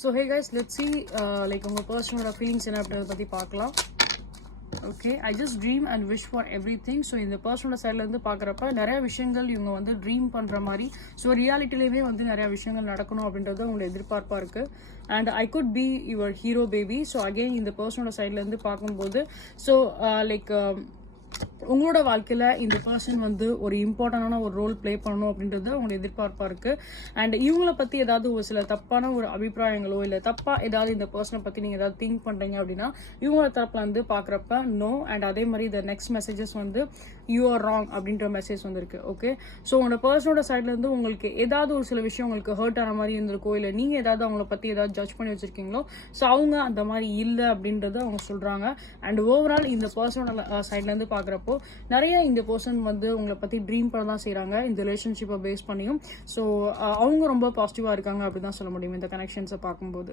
So hey guys, let's see like உங்க பர்சனோட feelings என்ன அப்படின்றத பற்றி பார்க்கலாம். Okay, I just dream and wish for every thing. So இந்த பர்சனோட சைட்லேருந்து பார்க்குறப்ப நிறைய விஷயங்கள் இவங்க வந்து ட்ரீம் பண்ணுற மாதிரி, ஸோ ரியாலிட்டிலேயுமே வந்து நிறைய விஷயங்கள் நடக்கணும் அப்படின்றது அவங்களோட எதிர்பார்ப்பாக இருக்குது. And I could be your hero baby. So again இந்த பர்சனோட சைட்லேருந்து பார்க்கும்போது ஸோ லைக் உங்களோட வாழ்க்கையில இந்த பர்சன் வந்து ஒரு இம்பார்ட்டன்டான ஒரு ரோல் பிளே பண்ணணும் அப்படின்றது அவங்களோட எதிர்பார்ப்பா இருக்கு. அண்ட் இவங்கள பத்தி ஏதாவது ஒரு சில தப்பான ஒரு அபிப்பிராயங்களோ இல்ல தப்பா ஏதாவது இந்த பர்சனை பத்தி நீங்க ஏதாவது திங்க் பண்றீங்க அப்படின்னா இவங்களோட தரப்புல வந்து பாக்குறப்ப நோ. அண்ட் அதே மாதிரி இந்த நெக்ஸ்ட் மெசேஜஸ் வந்து யூ ஆர் ராங் அப்படின்ற மெசேஜ் வந்திருக்கு. ஓகே, ஸோ உங்களோட பர்சனோட சைட்ல இருந்து உங்களுக்கு ஏதாவது ஒரு சில விஷயம் உங்களுக்கு ஹர்ட் ஆன மாதிரி இருந்திருக்கோ இல்ல நீங்க ஏதாவது அவங்கள பத்தி ஏதாவது ஜட்ஜ் பண்ணி வச்சிருக்கீங்களோ, ஸோ அவங்க அந்த மாதிரி இல்லை அப்படின்றத அவங்க சொல்றாங்க. அண்ட் ஓவரால் இந்த பர்சனோட சைட்ல இருந்து பாக்குறப்போ நிறைய இந்த பர்சன் வந்து உங்களை பத்தி ட்ரீம் பண்ண தான் செய்யறாங்க இந்த ரிலேஷன்ஷிப்பை பேஸ் பண்ணியும். ஸோ அவங்க ரொம்ப பாசிட்டிவா இருக்காங்க அப்படிதான் சொல்ல முடியும் இந்த கனெக்ஷன்ஸை பார்க்கும்போது.